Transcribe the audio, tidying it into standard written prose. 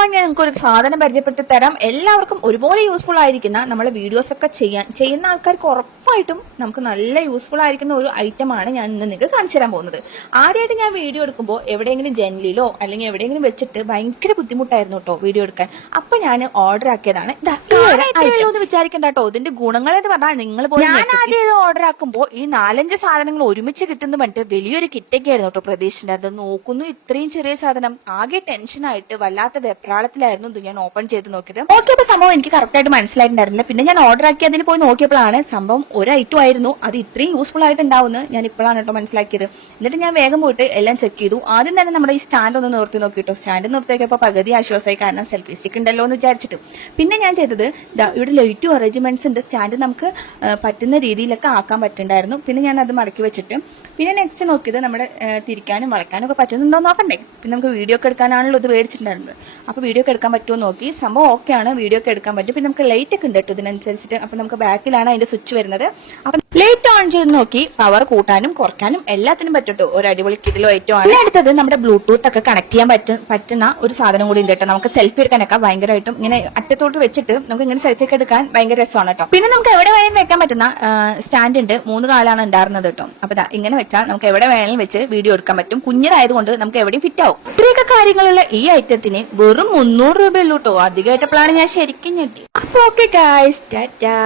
ഭാഗമായി ഞാൻ നിങ്ങൾക്ക് ഒരു സാധനം പരിചയപ്പെടുത്തി തരാം. എല്ലാവർക്കും ഒരുപോലെ യൂസ്ഫുൾ ആയിരിക്കുന്ന നമ്മളെ വീഡിയോസ് ഒക്കെ ചെയ്യുന്ന ആൾക്കാർക്ക് ഉറപ്പായിട്ടും നമുക്ക് നല്ല യൂസ്ഫുൾ ആയിരിക്കുന്ന ഒരു ഐറ്റമാണ് ഞാൻ ഇന്ന് നിങ്ങൾക്ക് കാണിച്ചു തരാൻ പോകുന്നത്. ആദ്യമായിട്ട് ഞാൻ വീഡിയോ എടുക്കുമ്പോൾ എവിടെയെങ്കിലും ജനലിലോ അല്ലെങ്കിൽ എവിടെയെങ്കിലും വെച്ചിട്ട് ഭയങ്കര ബുദ്ധിമുട്ടായിരുന്നു കേട്ടോ വീഡിയോ എടുക്കാൻ. അപ്പൊ ഞാൻ ഓർഡർ ആക്കിയതാണ്. എന്ന് വിചാരിക്കണ്ട കേട്ടോ, ഇതിന്റെ ഗുണങ്ങൾ എന്ന് പറഞ്ഞാൽ നിങ്ങൾ പോയി ഞാൻ ആദ്യം ഇത് ഓർഡർ ആക്കുമ്പോൾ ഈ 4-5 സാധനങ്ങൾ ഒരുമിച്ച് കിട്ടുന്ന പറഞ്ഞിട്ട് വലിയൊരു കിറ്റൊക്കെ ആയിരുന്നു കേട്ടോ പ്രതീക്ഷിച്ചത്. അത് നോക്കുന്നു, ഇത്രയും ചെറിയ സാധനം. ആകെ ടെൻഷനായിട്ട് വല്ലാത്ത വെപ്രാളത്തിലായിരുന്നു ഇത് ഞാൻ ഓപ്പൺ ചെയ്ത് നോക്കിയത്. നോക്കിയപ്പോൾ സംഭവം എനിക്ക് കറക്റ്റ് ആയിട്ട് മനസ്സിലായിട്ടുണ്ടായിരുന്നില്ല. പിന്നെ ഞാൻ ഓർഡർ ആക്കി അതിന് പോയി നോക്കിയപ്പോഴാണ് സംഭവം ഒരു ഐറ്റം ആയിരുന്നു, അത് ഇത്രയും യൂസ്ഫുൾ ആയിട്ട് ഉണ്ടാവുമെന്ന് ഞാൻ ഇപ്പോഴാണ് കേട്ടോ മനസ്സിലാക്കിയത്. എന്നിട്ട് ഞാൻ വേഗം പോയിട്ട് എല്ലാം ചെക്ക് ചെയ്തു. ആദ്യം തന്നെ നമ്മുടെ ഈ സ്റ്റാൻഡ് ഒന്ന് നിർത്തി നോക്കിട്ടോ. സ്റ്റാൻഡ് നിർത്തി നോക്കിയപ്പോൾ പകുതി ആശ്വാസമായി, കാരണം സെൽഫി സ്റ്റിക്ക് ഉണ്ടല്ലോ എന്ന് വിചാരിച്ചിട്ട്. പിന്നെ ഞാൻ ചെയ്തത് ഇവിടെ ലൈറ്റും അറേഞ്ച്മെന്റ്സ് ഉണ്ട്, സ്റ്റാൻഡ് നമുക്ക് പറ്റുന്ന രീതിയിലൊക്കെ ആക്കാൻ പറ്റുന്നുണ്ടായിരുന്നു. പിന്നെ ഞാൻ അത് മടക്കി വെച്ചിട്ട് പിന്നെ നെക്സ്റ്റ് നോക്കിയത് നമ്മുടെ തിരിക്കാനും വളയ്ക്കാനും ഒക്കെ പറ്റുന്നുണ്ടോ നോക്കണ്ടേ. പിന്നെ നമുക്ക് വീഡിയോ ഒക്കെ എടുക്കാനാണല്ലോ ഇത് മേടിച്ചിട്ടുണ്ടായിരുന്നത്. അപ്പോൾ വീഡിയോ ഒക്കെ എടുക്കാൻ പറ്റുമോ നോക്കി, സംഭവം ഓക്കെ ആണ്, വീഡിയോ ഒക്കെ എടുക്കാൻ പറ്റും. പിന്നെ നമുക്ക് ലൈറ്റ് ഒക്കെ ഉണ്ട് കേട്ടോ ഇതിനനുസരിച്ചിട്ട്. അപ്പോൾ നമുക്ക് ബാക്കിലാണ് അതിന്റെ സ്വിച്ച് വരുന്നത്. അപ്പം ലൈറ്റ് ഓൺ ചെയ്ത് നോക്കി പവർ കൂട്ടാനും കുറയ്ക്കാനും എല്ലാത്തിനും പറ്റും. ഒരു അടിപൊളി കിടിലോ ഐറ്റം ആണ്. അടുത്തത് നമ്മുടെ ബ്ലൂടൂത്ത് ഒക്കെ കണക്ട് ചെയ്യാൻ പറ്റുന്ന ഒരു സാധനം കൂടി ഉണ്ട് കേട്ടോ. നമുക്ക് സെൽഫി എടുക്കാനൊക്കെ ഭയങ്കരമായിട്ടും ഇങ്ങനെ അറ്റത്തോട്ട് വെച്ചിട്ട് നമുക്ക് ഇങ്ങനെ സെൽഫി ഒക്കെ എടുക്കാൻ ഭയങ്കര രസമാണ് കേട്ടോ. പിന്നെ നമുക്ക് എവിടെ വേണമെങ്കിലും വെക്കാൻ പറ്റുന്ന സ്റ്റാൻഡ് ഉണ്ട്. 3 കാലാണ് ഉണ്ടായിരുന്നത് കേട്ടോ. അപ്പൊ ഇങ്ങനെ വെച്ചാൽ നമുക്ക് എവിടെ വേണമെങ്കിലും വെച്ച് വീഡിയോ എടുക്കാൻ പറ്റും. കുഞ്ഞിനായതുകൊണ്ട് നമുക്ക് എവിടെയും ഫിറ്റ് ആവും. ഇത്രയൊക്കെ കാര്യങ്ങളുള്ള ഈ ഐറ്റത്തിന് വെറും 300 രൂപയുള്ളൂ കേട്ടോ. അധികമായിട്ടപ്പോഴാണ് ഞാൻ ശരിക്കും ഞെട്ടി. അപ്പൊ ഓക്കെ ഗൈസ്, ടാറ്റാ.